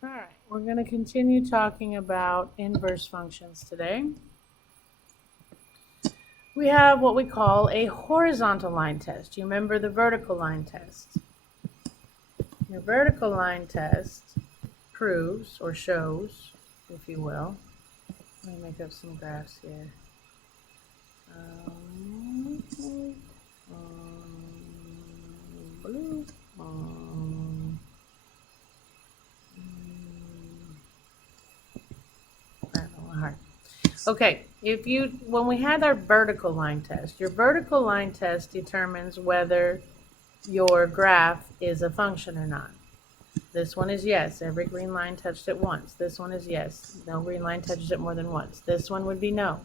All right, we're going to continue talking about inverse functions today. We have what we call a horizontal line test. You remember the vertical line test. Your vertical line test proves or shows, if you will. Let me make up some graphs here. Blue. Okay, when we had our vertical line test, your vertical line test determines whether your graph is a function or not. This one is yes. Every green line touched it once. This one is yes. No green line touches it more than once. This one would be no.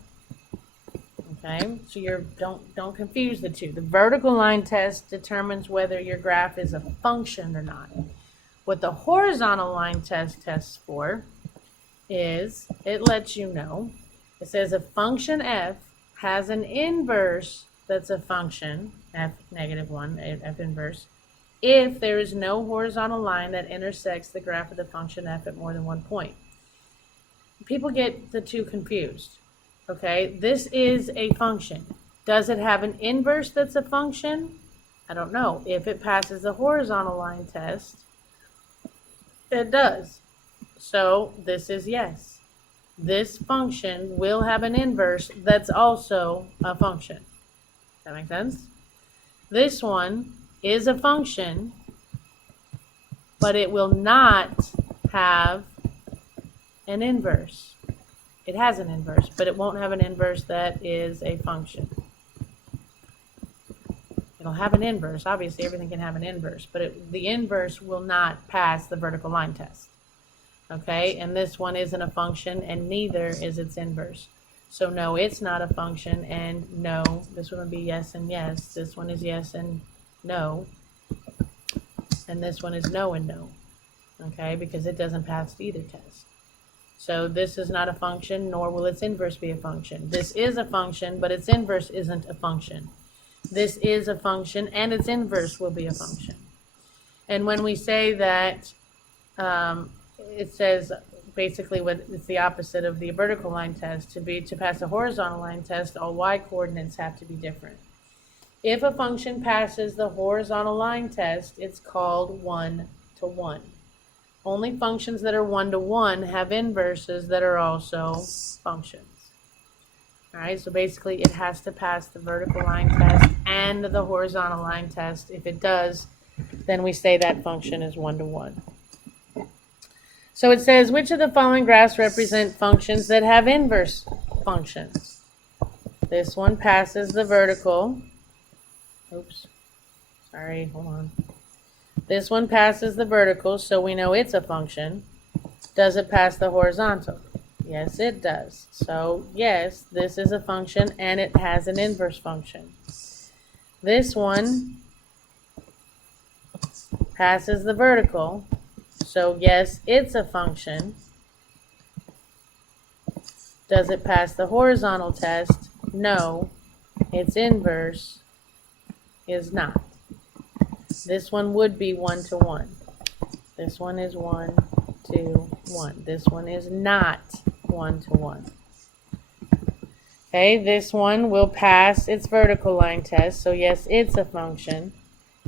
Okay, so don't confuse the two. The vertical line test determines whether your graph is a function or not. What the horizontal line test tests for is it lets you know. It says a function f has an inverse that's a function, f negative 1, f inverse, if there is no horizontal line that intersects the graph of the function f at more than one point. People get the two confused. Okay, this is a function. Does it have an inverse that's a function? I don't know. If it passes the horizontal line test, it does. So this is yes. This function will have an inverse that's also a function. Does that make sense? This one is a function, but it will not have an inverse. It has an inverse, but it won't have an inverse that is a function. It'll have an inverse. Obviously, everything can have an inverse, but the inverse will not pass the vertical line test. Okay, and this one isn't a function, and neither is its inverse. So no, it's not a function, and no, this one would be yes and yes. This one is yes and no, and this one is no and no. Okay, because it doesn't pass either test. So this is not a function, nor will its inverse be a function. This is a function, but its inverse isn't a function. This is a function, and its inverse will be a function. And when we say that, it says basically it's the opposite of the vertical line test. To pass a horizontal line test, all y coordinates have to be different. If a function passes the horizontal line test, it's called 1-to-1. Only functions that are 1-to-1 have inverses that are also functions. All right, so basically it has to pass the vertical line test and the horizontal line test. If it does, then we say that function is 1-to-1. So it says, which of the following graphs represent functions that have inverse functions? This one passes the vertical. Oops. Sorry, hold on. This one passes the vertical, so we know it's a function. Does it pass the horizontal? Yes, it does. So, yes, this is a function, and it has an inverse function. This one passes the vertical. So yes, it's a function. Does it pass the horizontal test? No. Its inverse is not. This one would be 1-to-1. This one is 1-to-1. This one is not 1-to-1. Okay, this one will pass its vertical line test. So yes, it's a function.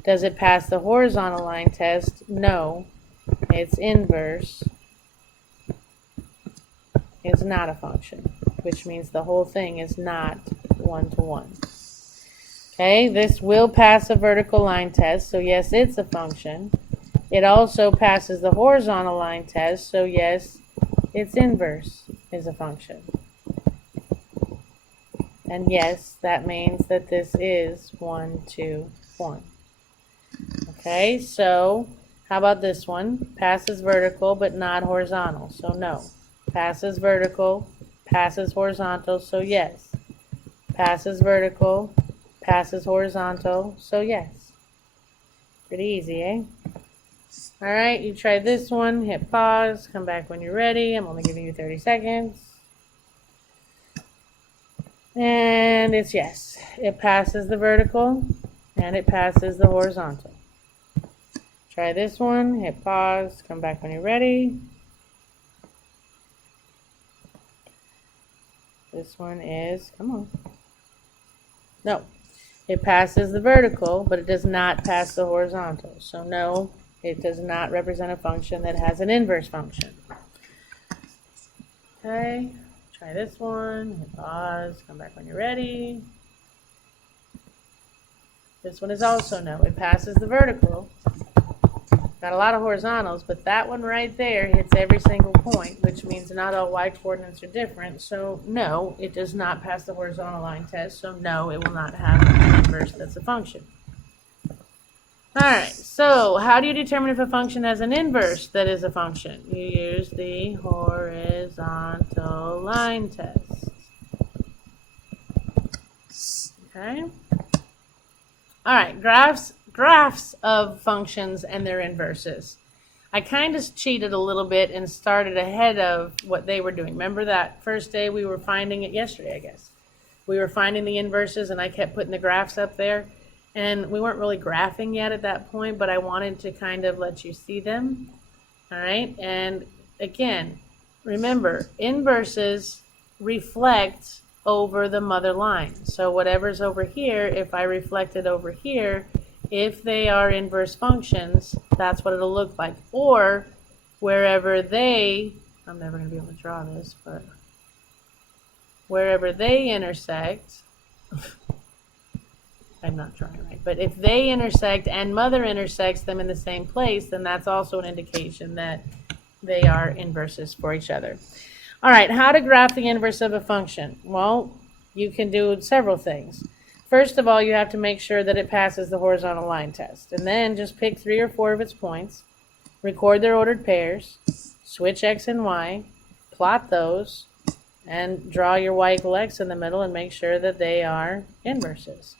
Does it pass the horizontal line test? No. Its inverse is not a function, which means the whole thing is not 1-to-1. Okay, this will pass a vertical line test, so yes, it's a function. It also passes the horizontal line test, so yes, its inverse is a function. And yes, that means that this is 1-to-1. Okay, so how about this one? Passes vertical, but not horizontal, so no. Passes vertical, passes horizontal, so yes. Passes vertical, passes horizontal, so yes. Pretty easy, eh? All right, you try this one, hit pause, come back when you're ready. I'm only giving you 30 seconds. And it's yes. It passes the vertical, and it passes the horizontal. Try this one, hit pause, come back when you're ready. This one is, come on. No, it passes the vertical, but it does not pass the horizontal. So no, it does not represent a function that has an inverse function. Okay, try this one, hit pause, come back when you're ready. This one is also no, it passes the vertical. Got a lot of horizontals, but that one right there hits every single point, which means not all y coordinates are different. So no, it does not pass the horizontal line test. So no, it will not have an inverse that's a function. All right, so how do you determine if a function has an inverse that is a function? You use the horizontal line test. Okay. All right, graphs of functions and their inverses. I kind of cheated a little bit and started ahead of what they were doing. Remember that first day we were finding it yesterday, I guess. We were finding the inverses and I kept putting the graphs up there. And we weren't really graphing yet at that point, but I wanted to kind of let you see them. All right, and again, remember, inverses reflect over the mother line. So whatever's over here, if I reflect it over here, if they are inverse functions, that's what it'll look like. Or wherever they, I'm never going to be able to draw this, but wherever they intersect, I'm not drawing right, but if they intersect and mother intersects them in the same place, then that's also an indication that they are inverses for each other. All right, how to graph the inverse of a function? Well, you can do several things. First of all, you have to make sure that it passes the horizontal line test. And then just pick 3 or 4 of its points, record their ordered pairs, switch x and y, plot those, and draw your y equal x in the middle and make sure that they are inverses.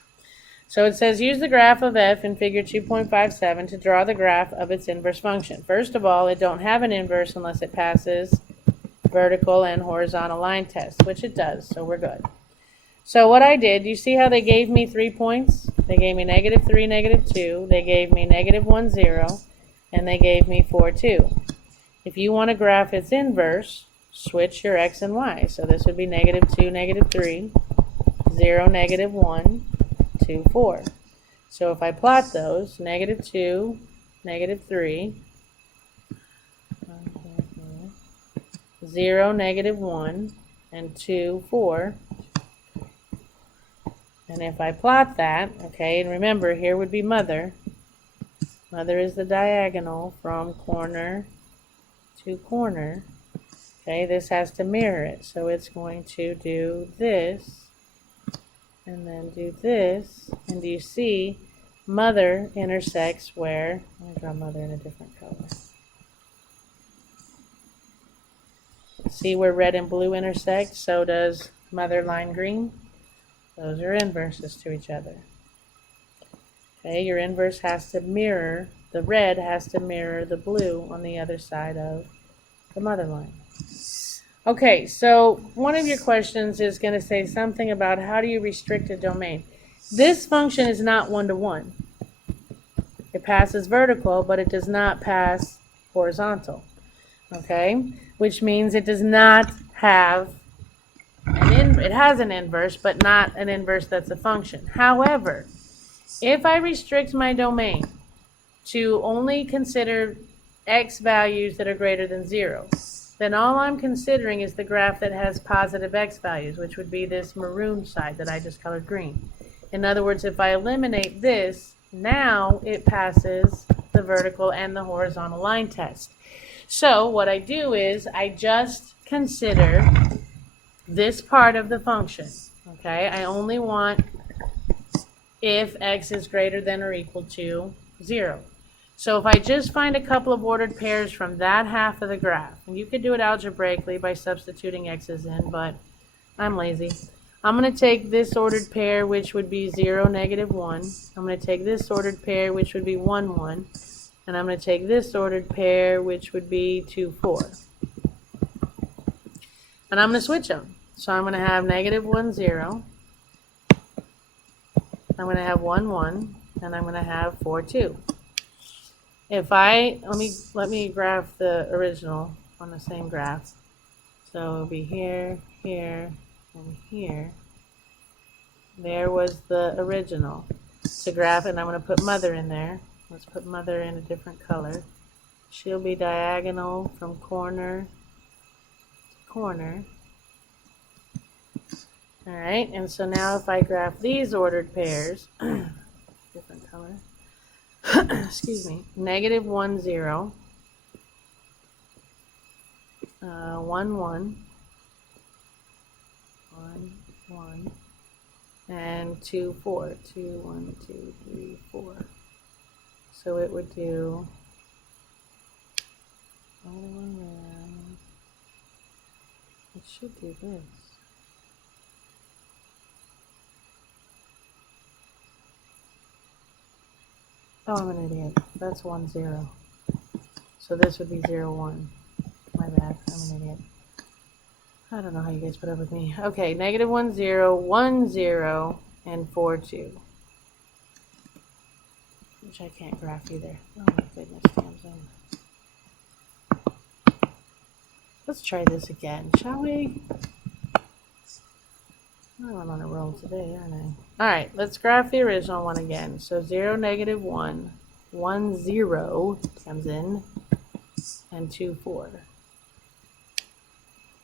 So it says use the graph of f in figure 2.57 to draw the graph of its inverse function. First of all, it don't have an inverse unless it passes vertical and horizontal line test, which it does, so we're good. So what I did, you see how they gave me 3 points? They gave me -3, -2. They gave me -1, 0. And they gave me 4, 2. If you want to graph its inverse, switch your x and y. So this would be -2, -3, 0, -1, 2, 4. So if I plot those, -2, -3, 0, -1, and 2, 4. And if I plot that, okay, and remember, here would be mother. Mother is the diagonal from corner to corner. Okay, this has to mirror it. So it's going to do this, and then do this. And do you see mother intersects where? I'm going to draw mother in a different color. See where red and blue intersect? So does mother line green. Those are inverses to each other. Okay, your inverse has to mirror, the red has to mirror the blue on the other side of the mother line. Okay, so one of your questions is going to say something about how do you restrict a domain. This function is not one-to-one. It passes vertical, but it does not pass horizontal. Okay, which means it does not have it has an inverse, but not an inverse that's a function. However, if I restrict my domain to only consider x values that are greater than 0, then all I'm considering is the graph that has positive x values, which would be this maroon side that I just colored green. In other words, if I eliminate this, now it passes the vertical and the horizontal line test. So what I do is I just consider this part of the function. Okay, I only want if x is greater than or equal to 0. So if I just find a couple of ordered pairs from that half of the graph, and you could do it algebraically by substituting x's in, but I'm lazy. I'm going to take this ordered pair, which would be 0, -1. I'm going to take this ordered pair, which would be 1, 1. And I'm going to take this ordered pair, which would be 2, 4. And I'm going to switch them. So I'm going to have -1, 0. I'm going to have 1, 1. And I'm going to have 4, 2. If I, let me graph the original on the same graph. So it'll be here, here, And here, there was the original. To graph, and I'm going to put mother in there. Let's put mother in a different color. She'll be diagonal from corner to corner. Alright, and so now if I graph these ordered pairs, different color, excuse me, negative 1, 0, 1, 1, 1, 1, and 2, 4, 2, 1, 2, 3, 4. So it would do it should do this. Oh, I'm an idiot. That's 1, 0. So this would be 0, 1. My bad. I'm an idiot. I don't know how you guys put up with me. Okay, negative 1, 0, 1, 0, and 4, 2. Which I can't graph either. Oh my goodness, damn zoom. Let's try this again, shall we? Oh, I'm on a roll today, aren't I? Alright, let's graph the original one again. So 0, negative 1, 1, 0 comes in, and 2, 4.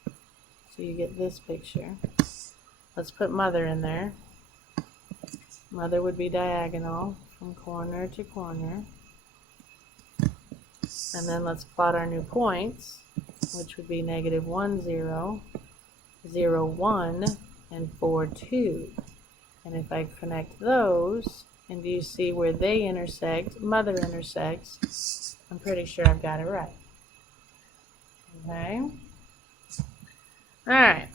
So you get this picture. Let's put mother in there. Mother would be diagonal from corner to corner. And then let's plot our new points, which would be negative 1, 0, 0, 1, and 4, 2. And if I connect those, and do you see where they intersect, mother intersects, I'm pretty sure I've got it right. Okay? Alright.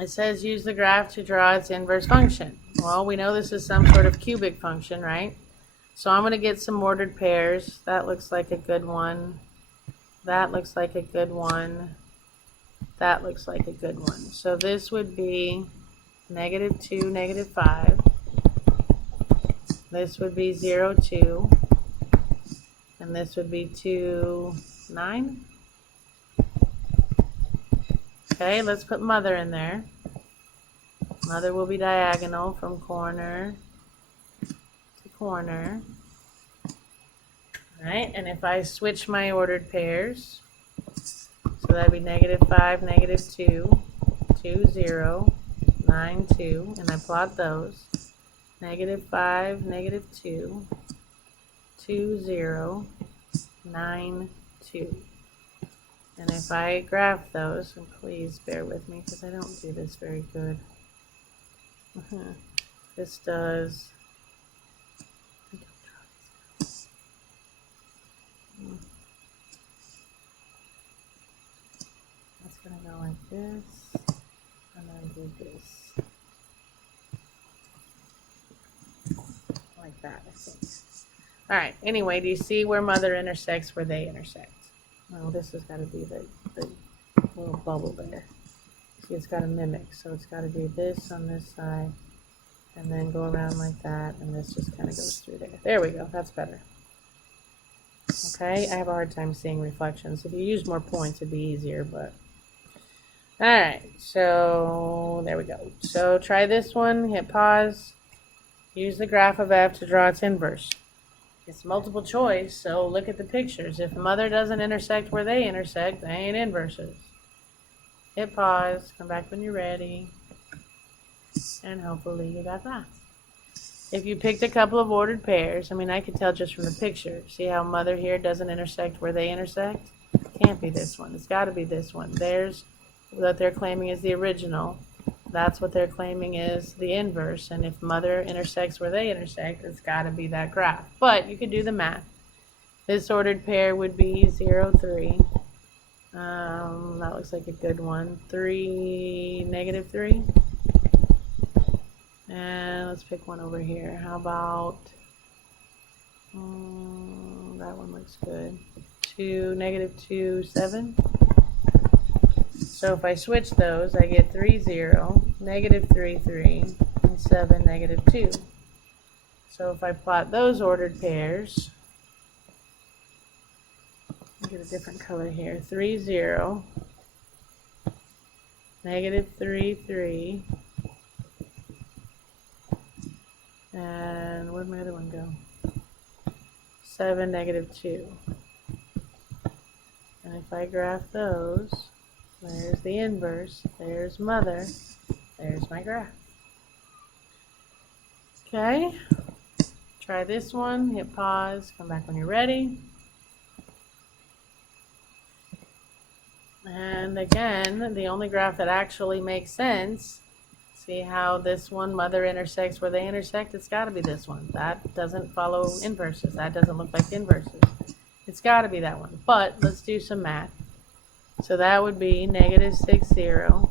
It says use the graph to draw its inverse function. Well, we know this is some sort of cubic function, right? So I'm going to get some ordered pairs. That looks like a good one. That looks like a good one. That looks like a good one. So this would be negative 2, negative 5. This would be 0, 2. And this would be 2, 9. Okay, let's put mother in there. Mother will be diagonal from corner to corner. Alright, and if I switch my ordered pairs, so that would be negative 5, negative 2, 2, 0, 9, 2, and I plot those. Negative 5, negative 2, 2, 0, 9, 2. And if I graph those, and please bear with me because I don't do this very good. This does. That's going to go like this, and then do this. Like that, I think. Alright, anyway, do you see where mother intersects where they intersect? Well, this has got to be the little bubble there. See, it's got to mimic, so it's got to do this on this side, and then go around like that, and this just kind of goes through there. There we go, that's better. Okay, I have a hard time seeing reflections. If you use more points, it'd be easier, but... Alright, so there we go. So try this one, hit pause, use the graph of f to draw its inverse. It's multiple choice, so look at the pictures. If mother doesn't intersect where they intersect, they ain't inverses. Hit pause, come back when you're ready, and hopefully you got that. If you picked a couple of ordered pairs, I mean, I could tell just from the picture. See how mother here doesn't intersect where they intersect? Can't be this one. It's got to be this one. There's what they're claiming is the original. That's what they're claiming is the inverse. And if mother intersects where they intersect, it's got to be that graph. But you could do the math. This ordered pair would be 0, 3. That looks like a good one. 3, negative 3. And let's pick one over here. How about, that one looks good. 2, negative 2, 7. So if I switch those, I get 3, 0, negative 3, 3, and 7, negative 2. So if I plot those ordered pairs, I'll get a different color here. 3, 0, negative 3, 3. And where'd my other one go? 7, negative 2. And if I graph those, there's the inverse, there's mother, there's my graph. Okay, try this one, hit pause, come back when you're ready. And again, the only graph that actually makes sense, see how this one, mother intersects where they intersect? It's got to be this one. That doesn't follow inverses. That doesn't look like inverses. It's got to be that one. But let's do some math. So that would be negative 6, 0.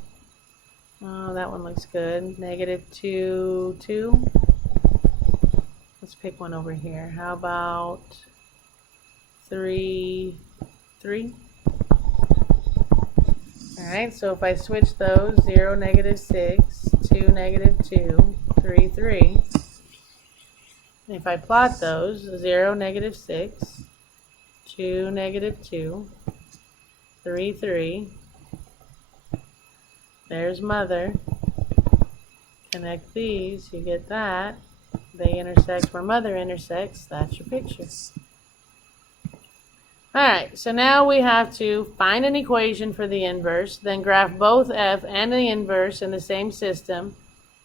Oh, that one looks good. Negative 2, 2. Let's pick one over here. How about 3, 3? Alright, so if I switch those, 0, negative 6, 2, negative 2, 3, 3. If I plot those, 0, negative 6, 2, negative 2, 3, 3. There's mother. Connect these, you get that. They intersect where mother intersects. That's your picture. Alright, so now we have to find an equation for the inverse, then graph both f and the inverse in the same system,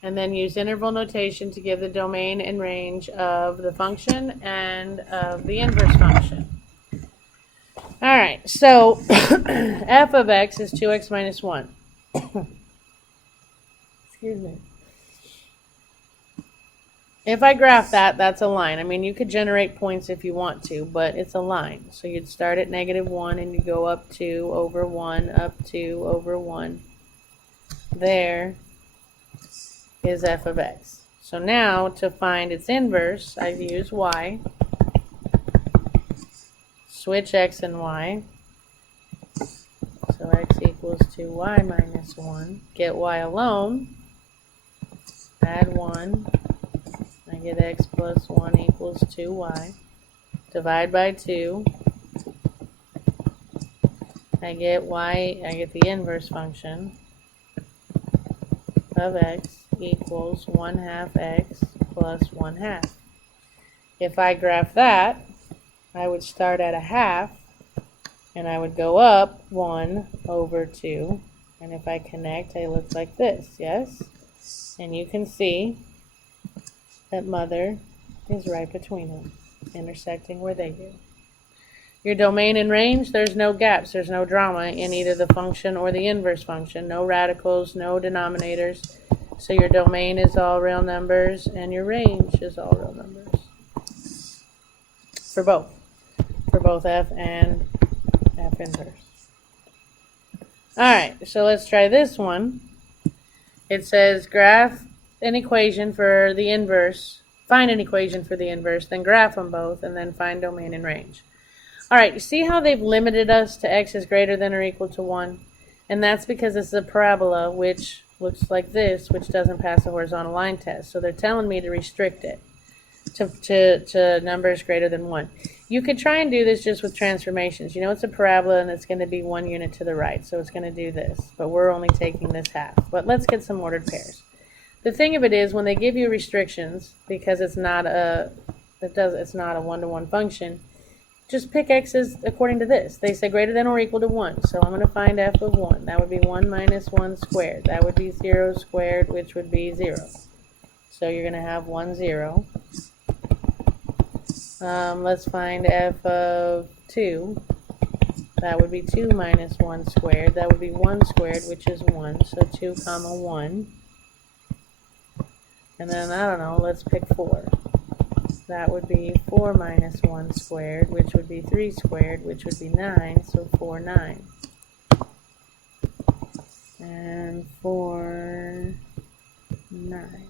and then use interval notation to give the domain and range of the function and of the inverse function. Alright, so f of x is 2x minus 1. Excuse me. If I graph that, that's a line. I mean, you could generate points if you want to, but it's a line. So you'd start at negative 1 and you go up 2 over 1, up 2 over 1. There is f of x. So now, to find its inverse, I use y. Switch x and y. So x equals 2y minus 1. Get y alone. Add 1. I get x plus 1 equals 2y. Divide by 2. I get y, I get the inverse function of x equals 1/2 x plus 1/2. If I graph that, I would start at a half, and I would go up 1 over 2. And if I connect, I look like this, yes? And you can see that mother is right between them, intersecting where they do. Your domain and range, there's no gaps, there's no drama in either the function or the inverse function. No radicals, no denominators. So your domain is all real numbers, and your range is all real numbers. For both f and f inverse. Alright, so let's try this one. It says graph an equation for the inverse, find an equation for the inverse, then graph them both, and then find domain and range. Alright, you see how they've limited us to x is greater than or equal to 1? And that's because this is a parabola, which looks like this, which doesn't pass a horizontal line test. So they're telling me to restrict it to numbers greater than 1. You could try and do this just with transformations. You know it's a parabola and it's going to be 1 unit to the right, so it's going to do this. But we're only taking this half. But let's get some ordered pairs. The thing of it is, when they give you restrictions, because it's not a one-to-one function, just pick x's according to this. They say greater than or equal to 1. So I'm going to find f of 1. That would be 1 minus 1 squared. That would be 0 squared, which would be 0. So you're going to have 1, 0. Let's find f of 2. That would be 2 minus 1 squared. That would be 1 squared, which is 1. So 2 comma 1. And then, I don't know, let's pick 4. That would be 4 minus 1 squared, which would be 3 squared, which would be 9. So 4, 9. And 4, 9.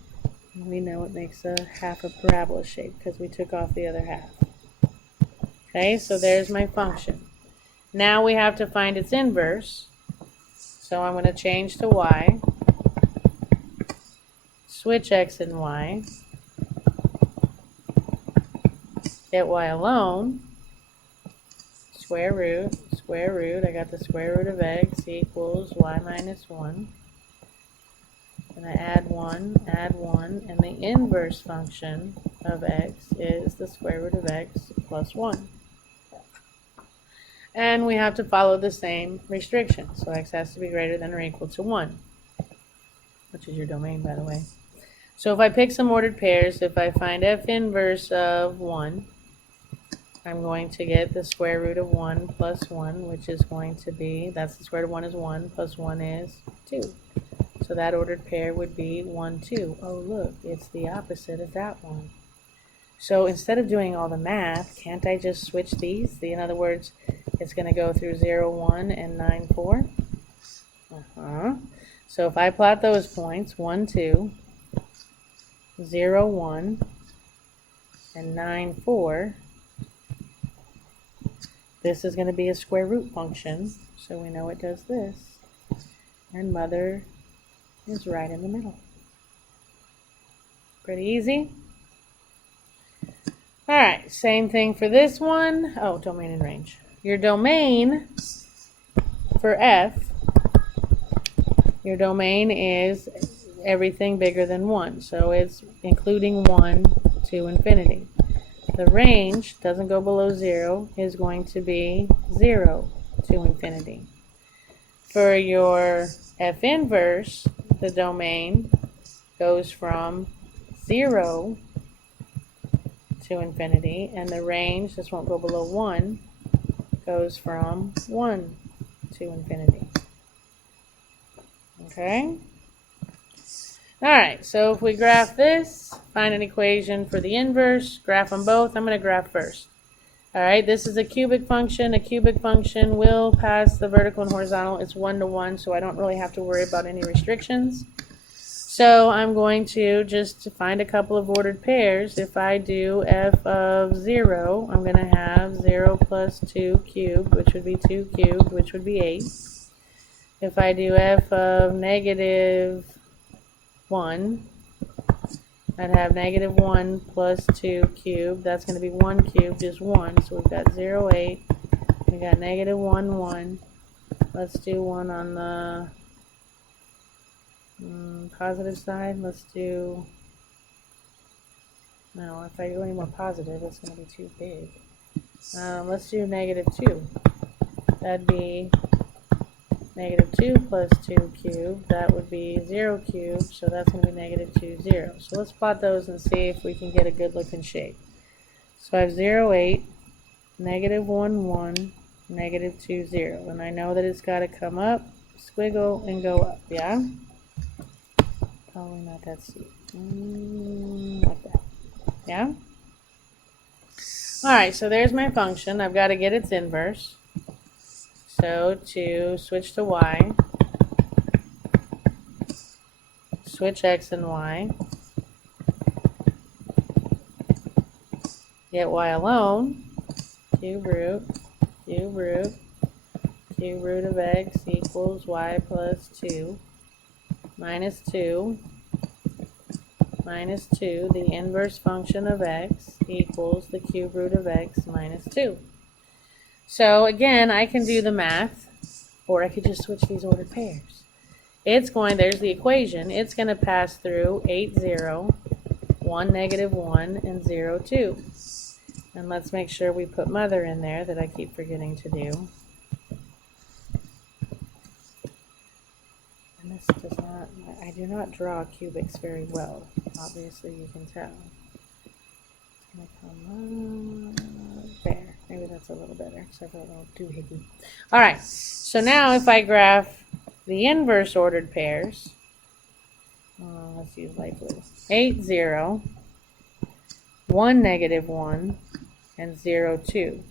We know it makes a half a parabola shape because we took off the other half. Okay, so there's my function. Now we have to find its inverse. So I'm going to change to y. Switch x and y. Get y alone. Square root. I got the square root of x equals y minus 1. And I add 1, and the inverse function of x is the square root of x plus 1. And we have to follow the same restriction. So x has to be greater than or equal to 1, which is your domain, by the way. So if I pick some ordered pairs, if I find f inverse of 1, I'm going to get the square root of 1 plus 1, which is going to be, that's the square root of 1 is 1, plus 1 is 2. So that ordered pair would be 1, 2. Oh, look, it's the opposite of that one. So instead of doing all the math, can't I just switch these? In other words, it's going to go through 0, 1, and 9, 4. So if I plot those points, 1, 2, 0, 1, and 9, 4, this is going to be a square root function, so we know it does this. And mother is right in the middle. Pretty easy. Alright, same thing for this one. Oh, domain and range. Your domain for f, your domain is everything bigger than 1. So it's including 1 to infinity. The range, doesn't go below 0, is going to be 0 to infinity. For your f inverse, the domain goes from 0 to infinity, and the range, this won't go below 1, goes from 1 to infinity. Okay? Alright, so if we graph this, find an equation for the inverse, graph them both. I'm going to graph first. Alright, this is a cubic function. A cubic function will pass the vertical and horizontal. It's 1 to 1, so I don't really have to worry about any restrictions. So I'm going to just find a couple of ordered pairs. If I do f of 0, I'm going to have 0 plus 2 cubed, which would be 2 cubed, which would be 8. If I do f of negative 1, I'd have negative 1 plus 2 cubed. That's going to be 1 cubed is 1. So we've got 0, 8. We got negative 1, 1. Let's do 1 on the positive side. Let's do, no, if I go any more positive, it's going to be too big. Let's do negative 2. That'd be negative 2 plus 2 cubed. That would be 0 cubed, so that's going to be negative 2, 0. So let's plot those and see if we can get a good looking shape. So I have 0, 8, negative 1, 1, negative 2, 0. And I know that it's got to come up, squiggle, and go up, yeah? Probably not that steep. Like that. Yeah? Alright, so there's my function. I've got to get its inverse. So to switch to y, switch x and y, get y alone, cube root of x equals y plus 2, minus 2, the inverse function of x equals the cube root of x minus 2. So again, I can do the math, or I could just switch these ordered pairs. It's going, there's the equation, it's going to pass through 8, 0, 1, negative 1, and 0, 2. And let's make sure we put mother in there that I keep forgetting to do. And this does not, I do not draw cubics very well, obviously you can tell. It's going to come there. Maybe that's a little better, because I feel a little doohickey. Alright, so now if I graph the inverse ordered pairs, let's use light blue. 8, 0, 1, negative 1, and 0, 2.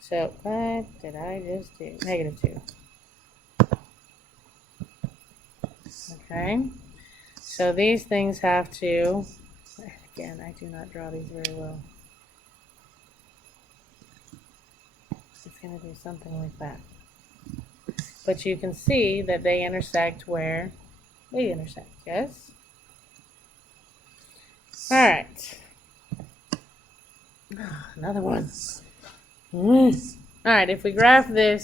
So, what did I just do? Negative 2. Okay, so these things have to, again, I do not draw these very well. It's going to do something like that. But you can see that they intersect where they intersect, yes? Alright. Another one. Alright, if we graph the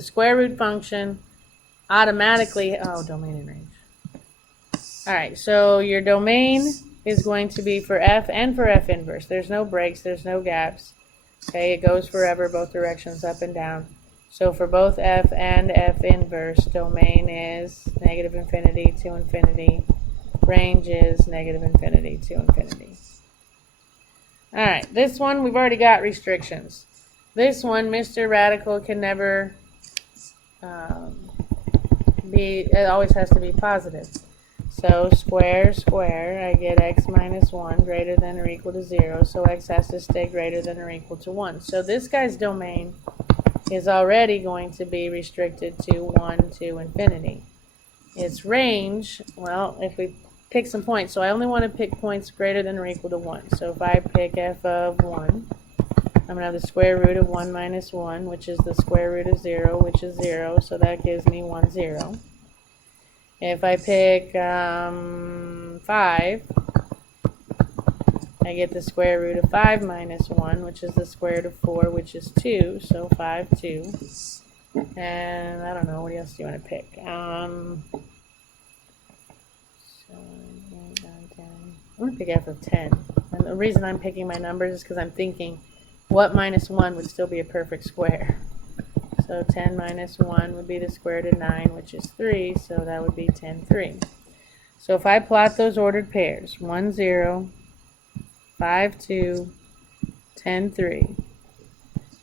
square root function automatically, domain and range. All right, so your domain is going to be for f and for f inverse. There's no breaks, there's no gaps. Okay, it goes forever, both directions, up and down. So for both f and f inverse, domain is negative infinity to infinity. Range is negative infinity to infinity. All right, this one, we've already got restrictions. This one, Mr. Radical can never it always has to be positive. So square, square, I get x minus 1 greater than or equal to 0. So x has to stay greater than or equal to 1. So this guy's domain is already going to be restricted to 1 to infinity. Its range, well, if we pick some points, so I only want to pick points greater than or equal to 1. So if I pick f of 1, I'm going to have the square root of 1 minus 1, which is the square root of 0, which is 0. So that gives me 1, 0. If I pick 5, I get the square root of 5 minus 1, which is the square root of 4, which is 2. So 5, 2. And I don't know, what else do you want to pick? 7, 8, 9, 10. I'm going to pick f of 10. And the reason I'm picking my numbers is because I'm thinking what minus 1 would still be a perfect square. So 10 minus 1 would be the square root of 9, which is 3, so that would be 10, 3. So if I plot those ordered pairs, 1, 0, 5, 2, 10, 3,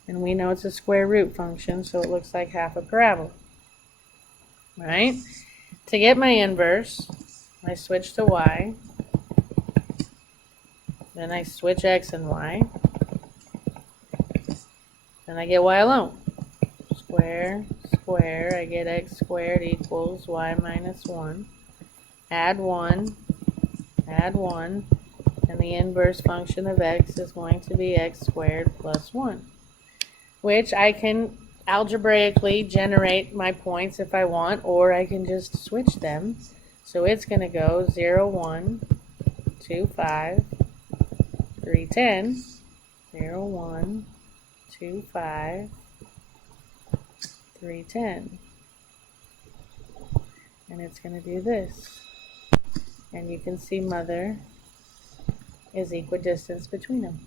and we know it's a square root function, so it looks like half a parabola. Right? To get my inverse, I switch to y, then I switch x and y, then I get y alone. Square, square, I get x squared equals y minus 1. Add 1, and the inverse function of x is going to be x squared plus 1, which I can algebraically generate my points if I want, or I can just switch them. So it's going to go 0, 1, 2, 5, 3, 10, 0, 1, 2, 5, 3, 10. And it's going to do this. And you can see mother is equidistance between them.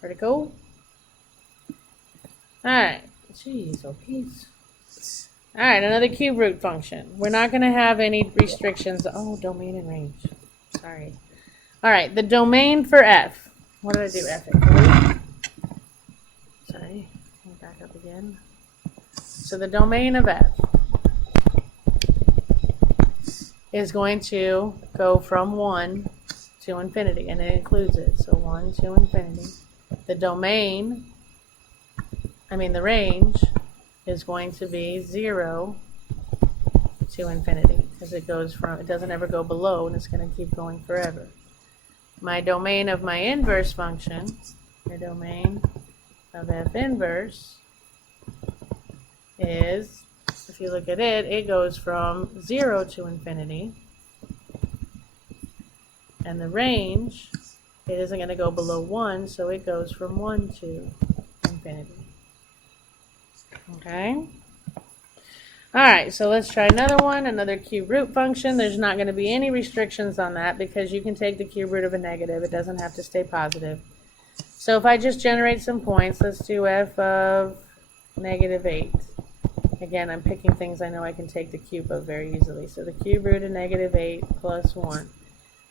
Pretty cool? Alright. Jeez, oh peace. Alright, another cube root function. We're not going to have any restrictions. Oh, domain and range. Sorry. Alright, the domain for f. What did I do? F equals. Sorry. Back up again. So the domain of f is going to go from 1 to infinity, and it includes it. So 1 to infinity. The domain, the range, is going to be 0 to infinity, because it doesn't ever go below, and it's going to keep going forever. My domain of my inverse function, the domain of f inverse, is, if you look at it, it goes from 0 to infinity, and the range, it isn't going to go below 1, so it goes from 1 to infinity. Okay? Alright, so let's try another one, another cube root function. There's not going to be any restrictions on that because you can take the cube root of a negative. It doesn't have to stay positive. So if I just generate some points, let's do f of negative 8. Again, I'm picking things I know I can take the cube of very easily. So the cube root of negative 8 plus 1.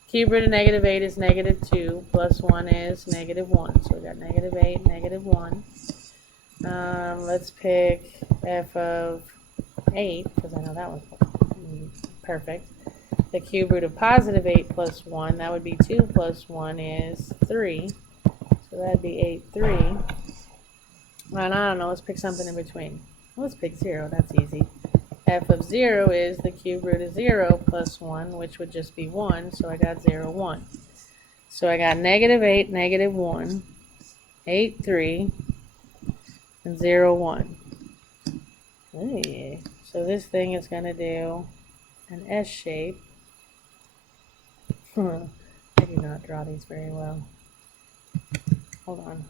Cube root of negative 8 is negative 2, plus 1 is negative 1. So we got negative 8, negative 1. Let's pick f of 8, because I know that one's perfect. The cube root of positive 8 plus 1, that would be 2 plus 1 is 3. So that'd be 8, 3. And I don't know, let's pick something in between. Let's pick 0, that's easy. F of 0 is the cube root of 0 plus 1, which would just be 1, so I got 0, 1. So I got negative 8, negative 1, 8, 3, and 0, 1. Hey. So this thing is going to do an S shape. I do not draw these very well. Hold on.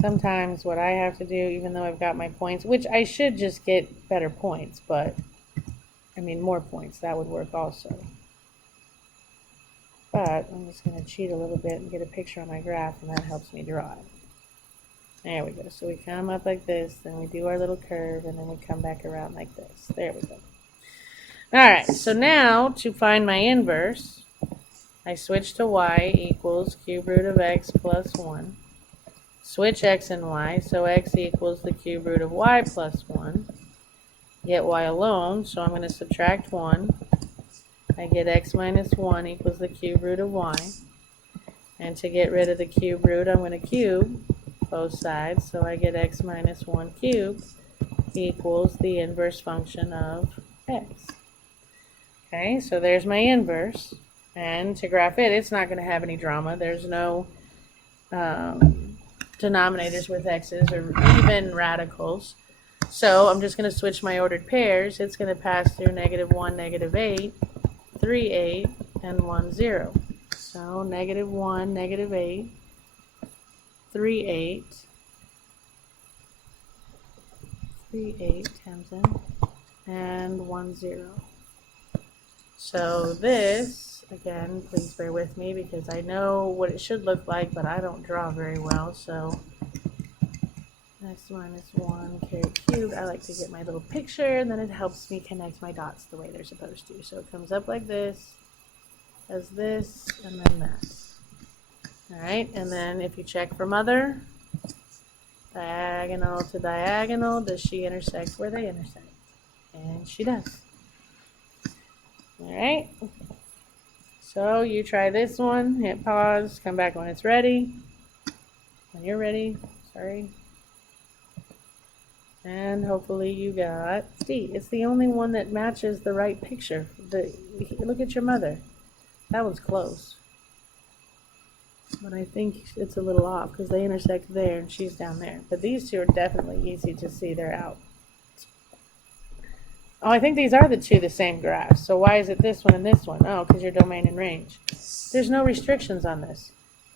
Sometimes what I have to do, even though I've got my points, which I should just get better points, but more points. That would work also. But I'm just going to cheat a little bit and get a picture on my graph, and that helps me draw it. There we go. So we come up like this, then we do our little curve, and then we come back around like this. There we go. Alright, so now to find my inverse, I switch to y equals cube root of x plus 1. Switch x and y, so x equals the cube root of y plus 1. Get y alone, so I'm going to subtract 1. I get x minus 1 equals the cube root of y. And to get rid of the cube root, I'm going to cube both sides. So I get x minus 1 cubed equals the inverse function of x. Okay, so there's my inverse. And to graph it, it's not going to have any drama. There's no denominators with x's or even radicals. So I'm just going to switch my ordered pairs. It's going to pass through -1, -8, 3, 8, and 1, 0. So -1, -8, 3, 8, 3, 8 times in, and 1, 0. So this, again, please bear with me because I know what it should look like, but I don't draw very well. So x minus 1 carried cubed. I like to get my little picture, and then it helps me connect my dots the way they're supposed to. So it comes up like this, as this, and then that. Alright, and then if you check for mother, diagonal to diagonal, does she intersect where they intersect? And she does. Alright, so you try this one, hit pause, come back when it's ready. When you're ready, sorry. And hopefully you got D. It's the only one that matches the right picture. Look at your mother. That one's close. But I think it's a little off because they intersect there and she's down there. But these two are definitely easy to see. They're out. Oh, I think these are the same graphs. So why is it this one and this one? Oh, because your domain and range. There's no restrictions on this.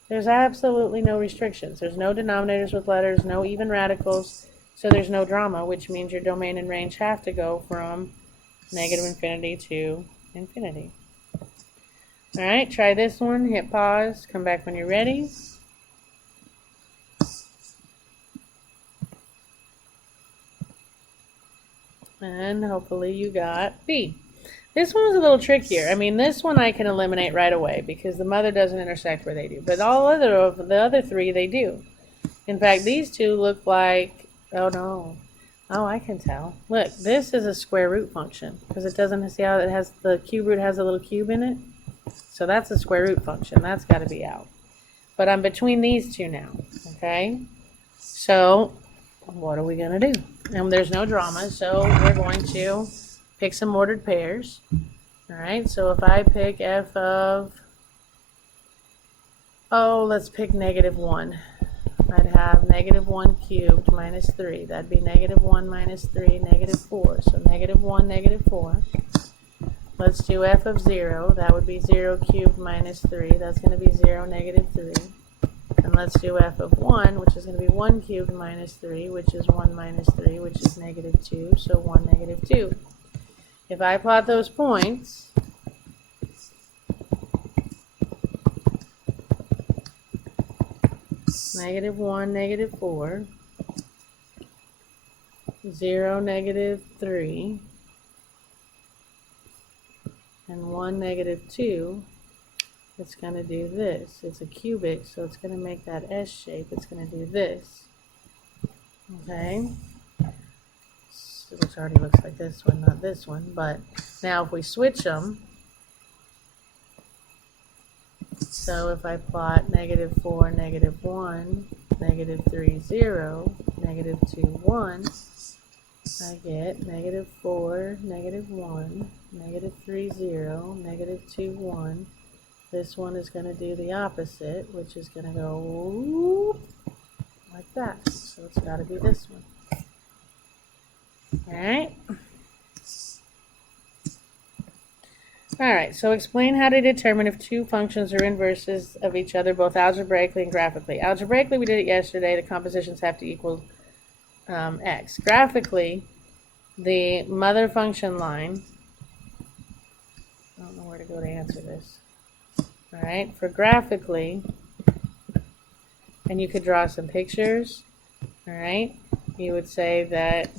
There's absolutely no restrictions. There's no denominators with letters, no even radicals. So there's no drama, which means your domain and range have to go from -infinity to infinity. Alright, try this one, hit pause, come back when you're ready. And hopefully you got B. This one was a little trickier. I mean, this one I can eliminate right away because the mother doesn't intersect where they do. But all of the other three, they do. In fact, these two look like, oh no. Oh, I can tell. Look, this is a square root function because it doesn't see how it has the cube root has a little cube in it. So that's a square root function. That's got to be out. But I'm between these two now. Okay. So what are we going to do? And there's no drama. So we're going to pick some ordered pairs. All right. So if I pick f of, let's pick -1. I'd have -1 cubed minus 3. That'd be -1 minus 3, -4. So -1, -4. Let's do f of 0. That would be 0 cubed minus 3. That's going to be 0, -3. And let's do f of 1, which is going to be 1 cubed minus 3, which is 1 minus 3, which is -2. So 1, -2. If I plot those points, -1, -4, 0, -3, and 1, -2, it's going to do this. It's a cubic, so it's going to make that S shape. It's going to do this. Okay? Which already looks like this one, not this one. But now if we switch them, so if I plot -4, -1, -3, 0, -2, 1, I get -4, -1, -3, 0, -2, 1. This one is going to do the opposite, which is going to go like that. So it's got to be this one. Alright. Alright, so explain how to determine if two functions are inverses of each other, both algebraically and graphically. Algebraically, we did it yesterday. The compositions have to equal x. Graphically, the mother function line to go to answer this. All right, for graphically, and you could draw some pictures. All right, you would say that,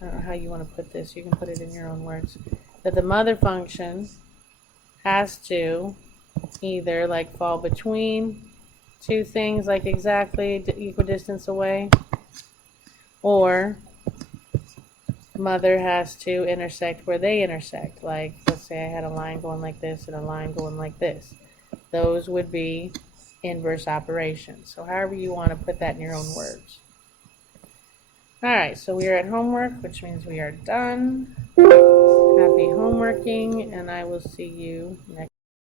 I don't know how you want to put this, you can put it in your own words, that the mother function has to either like fall between two things like exactly equidistance away, or mother has to intersect where they intersect. Like, let's say I had a line going like this and a line going like this. Those would be inverse operations. So however you want to put that in your own words. Alright, so we are at homework, which means we are done. Happy homeworking, and I will see you next